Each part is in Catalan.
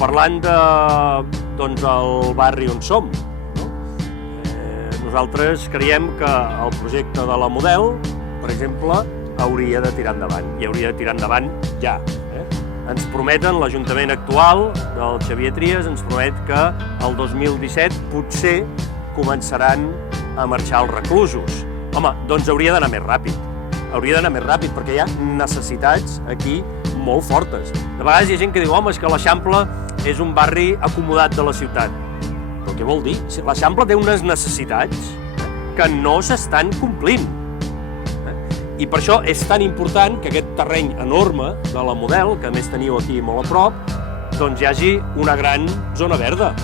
Parlant del barri on som, nosaltres creiem que el projecte de la Model, per exemple, hauria de tirar endavant, i hauria de tirar endavant ja. Ens prometen, l'Ajuntament actual del Xavier Trias ens promet que el 2017 potser començaran a marxar els reclusos. Home, doncs hauria d'anar més ràpid. Hauria d'anar més ràpid perquè hi ha necessitats aquí molt fortes. De vegades hi ha gent que diu, home, és que l'Eixample és un barri acomodat de la ciutat. Però què vol dir? Si l'Eixample té unes necessitats que no s'estan complint. I per això és tan important que aquest terreny enorme de la Model, que a més teniu aquí molt a prop, doncs hi hagi una gran zona verda,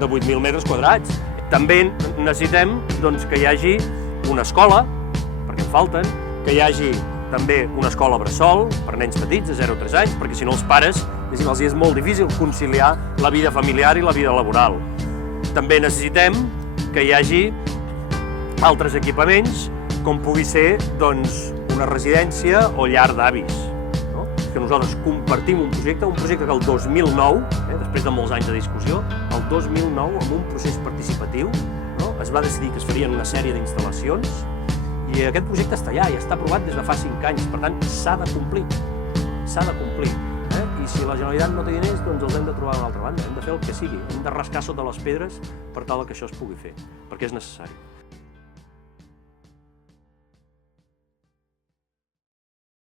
de 8.000 metres quadrats. També necessitem que hi hagi una escola, perquè en falten, que hi hagi també una escola bressol per nens petits de 0 a 3 anys, perquè si no els pares els és molt difícil conciliar la vida familiar i la vida laboral. També necessitem que hi hagi altres equipaments, com pugui ser una residència o llar d'avis. Que nosaltres compartim un projecte que el 2009, després de molts anys de discussió, el 2009, amb un procés participatiu, es va decidir que es farien una sèrie d'instal·lacions i aquest projecte està allà i està aprovat des de fa 5 anys. Per tant, s'ha de complir. S'ha de complir. I si la Generalitat no té diners, doncs els hem de trobar d'una altra banda. Hem de fer el que sigui. Hem de rascar sota les pedres per tal que això es pugui fer, perquè és necessari.